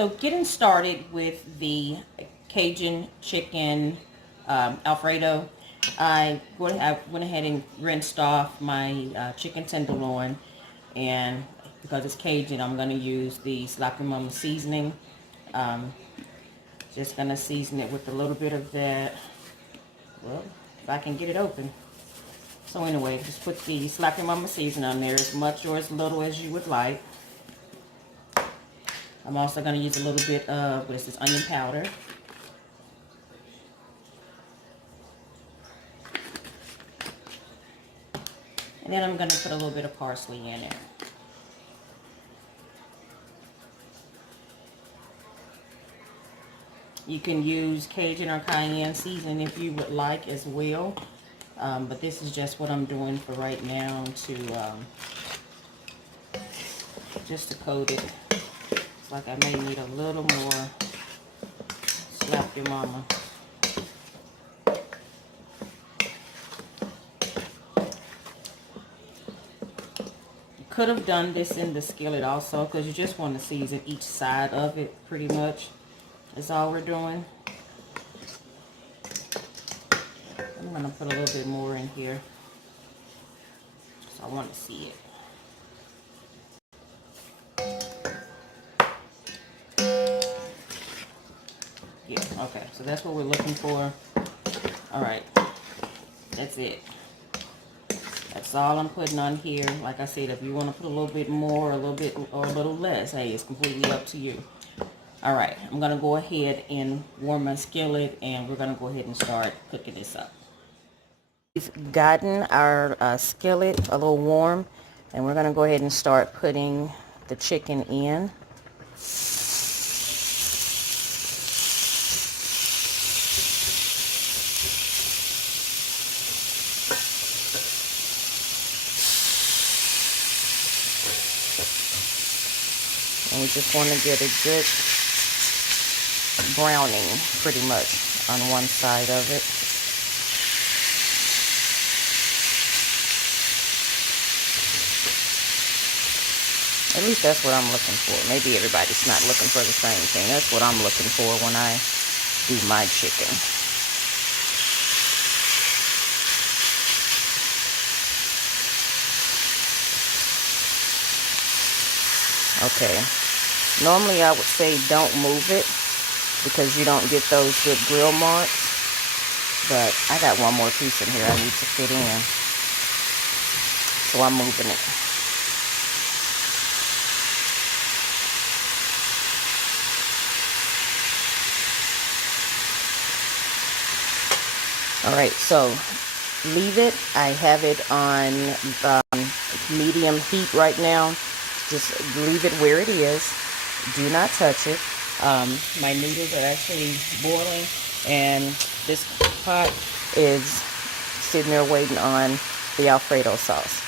So getting started with the Cajun chicken Alfredo, I went ahead and rinsed off my chicken tenderloin, and because it's Cajun, I'm going to use the Sloppy Mama seasoning. Just going to season it with a little bit of that, well, if I can get it open. So anyway, just put the Sloppy Mama seasoning on there, as much or as little as you would like. I'm also going to use a little bit of, what is this, onion powder. And then I'm going to put a little bit of parsley in it. You can use Cajun or cayenne seasoning if you would like as well. But this is just what I'm doing for right now to just to coat it. It's like I may need a little more. Slap your mama. You could have done this in the skillet also, because you just want to season each side of it pretty much. That's all we're doing. I'm going to put a little bit more in here, so I want to see it. Yeah, okay, so that's what we're looking for. All right, that's it. That's all I'm putting on here. Like I said, if you want to put a little bit more, a little bit, or a little less, hey, it's completely up to you. All right, I'm going to go ahead and warm my skillet, and we're going to go ahead and start cooking this up. We've gotten our skillet a little warm, and we're going to go ahead and start putting the chicken in. And we just want to get a good browning pretty much on one side of it. At least that's what I'm looking for. Maybe everybody's not looking for the same thing. That's what I'm looking for when I do my chicken. Okay. Normally I would say don't move it because you don't get those good grill marks. But I got one more piece in here I need to fit in. So I'm moving it. Alright, so leave it. I have it on medium heat right now. Just leave it where it is. Do not touch it. My noodles are actually boiling, and this pot is sitting there waiting on the Alfredo sauce.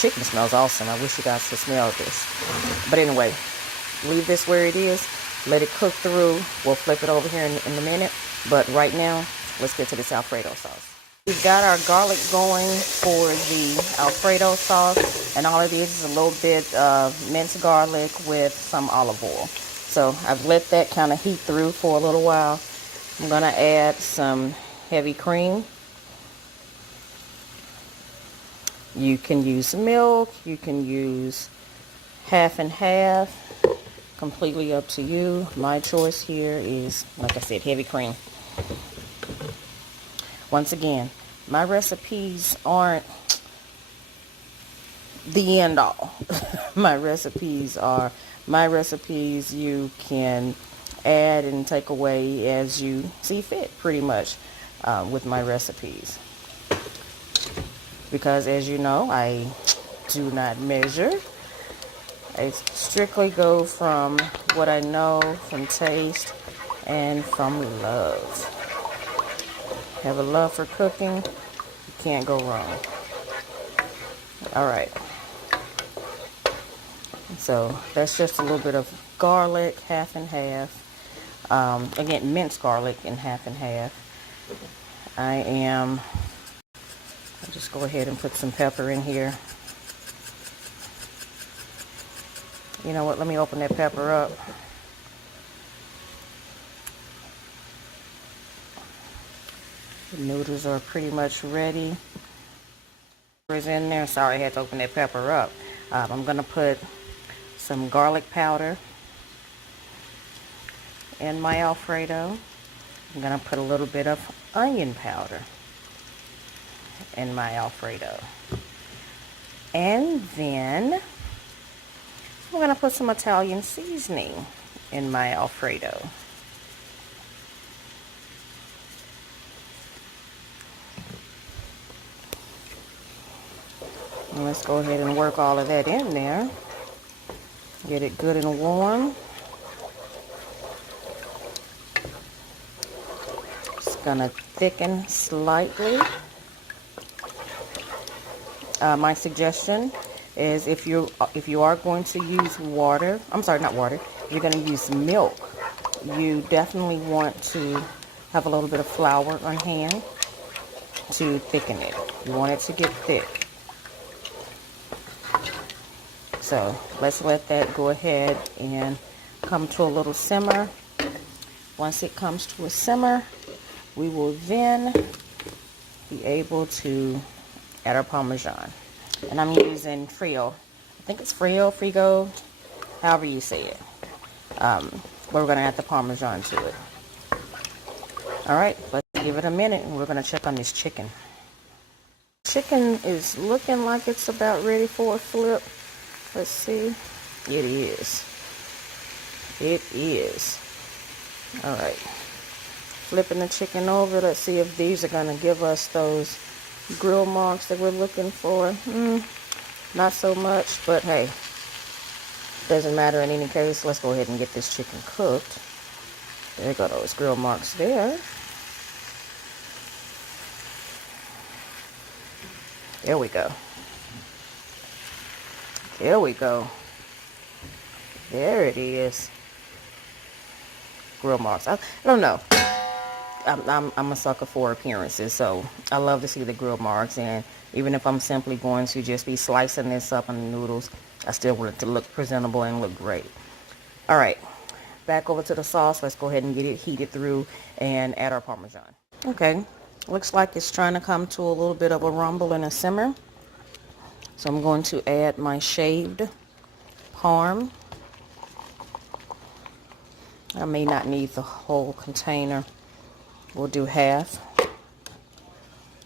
Chicken smells awesome. I wish you guys could smell this. But anyway, leave this where it is. Let it cook through. We'll flip it over here in a minute. But right now, let's get to this Alfredo sauce. We've got our garlic going for the Alfredo sauce, and all it is a little bit of minced garlic with some olive oil. So I've let that kind of heat through for a little while. I'm going to add some heavy cream. You can use milk, you can use half and half, completely up to you. My choice here is, like I said, heavy cream. Once again, my recipes aren't the end all. My recipes are my recipes. You can add and take away as you see fit, pretty much, with my recipes. Because as you know, I do not measure. I strictly go from what I know, from taste, and from love. Have a love for cooking, you can't go wrong. All right. So that's just a little bit of garlic, half and half. Again, minced garlic in half and half. I'll just go ahead and put some pepper in here. You know what, let me open that pepper up. The noodles are pretty much ready. Is in there. Sorry, I had to open that pepper up. I'm gonna put some garlic powder in my Alfredo. I'm gonna put a little bit of onion powder in my Alfredo. And then I'm gonna put some Italian seasoning in my Alfredo. And let's go ahead and work all of that in there. Get it good and warm. It's gonna thicken slightly. My suggestion is if you are going to use water, I'm sorry, not water, you're going to use milk, you definitely want to have a little bit of flour on hand to thicken it. You want it to get thick. So let's let that go ahead and come to a little simmer. Once it comes to a simmer, we will then be able to add our Parmesan. And I'm using Frio. I think it's Frigo, however you say it. We're going to add the Parmesan to it. Alright, let's give it a minute and we're going to check on this chicken. Chicken is looking like it's about ready for a flip. Let's see. It is. It is. Alright. Flipping the chicken over. Let's see if these are going to give us those grill marks that we're looking for. Not so much, but hey, doesn't matter in any case. Let's go ahead and get this chicken cooked. There go those grill marks there. There we go. There we go. There it is. Grill marks. I don't know. I'm a sucker for appearances, so I love to see the grill marks, and even if I'm simply going to just be slicing this up in the noodles, I still want it to look presentable and look great. Alright, back over to the sauce. Let's go ahead and get it heated through and add our Parmesan. Okay, looks like it's trying to come to a little bit of a rumble and a simmer. So I'm going to add my shaved Parm. I may not need the whole container. We'll do half.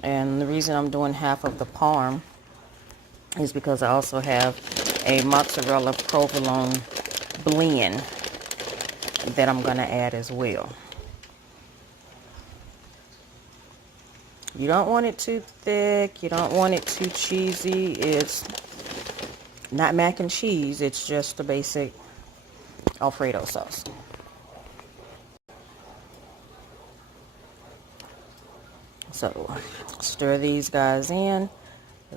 And the reason I'm doing half of the Parm is because I also have a mozzarella provolone blend that I'm going to add as well. You don't want it too thick. You don't want it too cheesy. It's not mac and cheese. It's just the basic Alfredo sauce. So stir these guys in.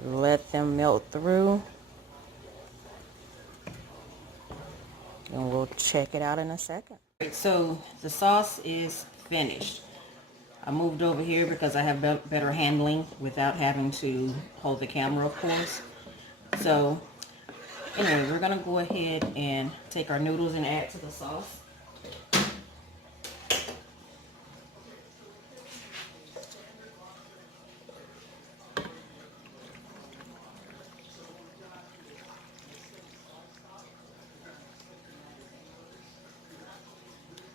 Let them melt through. And we'll check it out in a second. So the sauce is finished. I moved over here because I have better handling without having to hold the camera, of course. So anyway, we're going to go ahead and take our noodles and add to the sauce.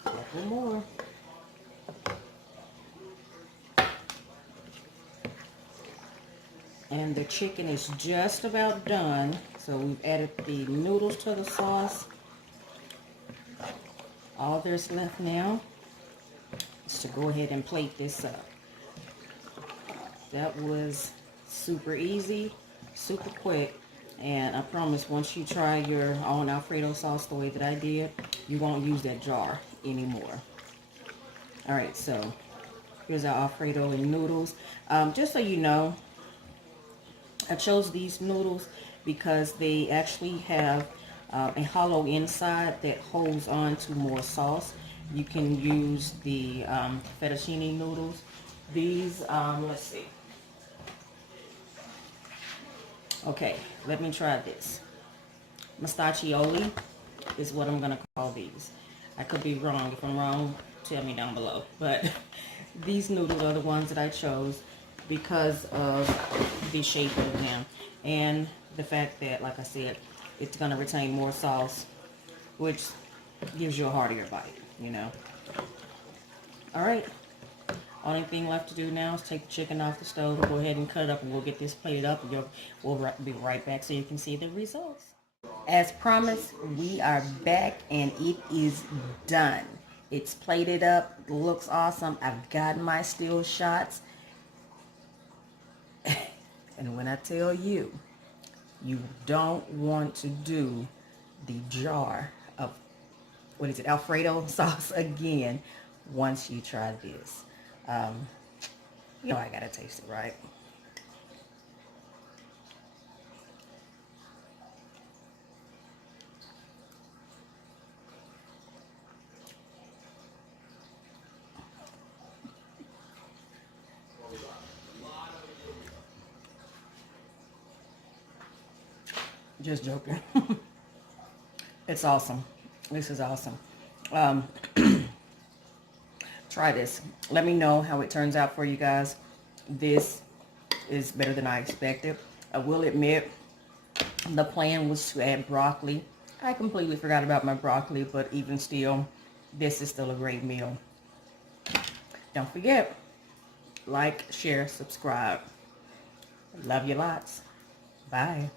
A couple more. And the chicken is just about done. So we've added the noodles to the sauce. All there's left now is to go ahead and plate this up. That was super easy, super quick. And I promise once you try your own Alfredo sauce the way that I did, you won't use that jar anymore. Alright, so here's our Alfredo and noodles. Just so you know, I chose these noodles because they actually have a hollow inside that holds on to more sauce. You can use the fettuccine noodles. These, let's see. Okay, let me try this. Mustaccioli is what I'm going to call these. I could be wrong. If I'm wrong, tell me down below. But These noodles are the ones that I chose because of the shape of them and the fact that, like I said, it's going to retain more sauce, which gives you a heartier bite, you know. All right. Only thing left to do now is take the chicken off the stove and go ahead and cut it up, and we'll get this plated up, and we'll be right back so you can see the results. As promised, we are back and it is done. It's plated up, looks awesome. I've gotten my still shots. And when I tell you, you don't want to do the jar of, what is it, Alfredo sauce again once you try this. You know I gotta taste it, right? Just joking. It's awesome. This is awesome. Um, try this. Let me know how it turns out for you guys. This is better than I expected. I will admit, the plan was to add broccoli. I completely forgot about my broccoli, but even still, this is still a great meal. Don't forget, like, share, subscribe. Love you lots. Bye.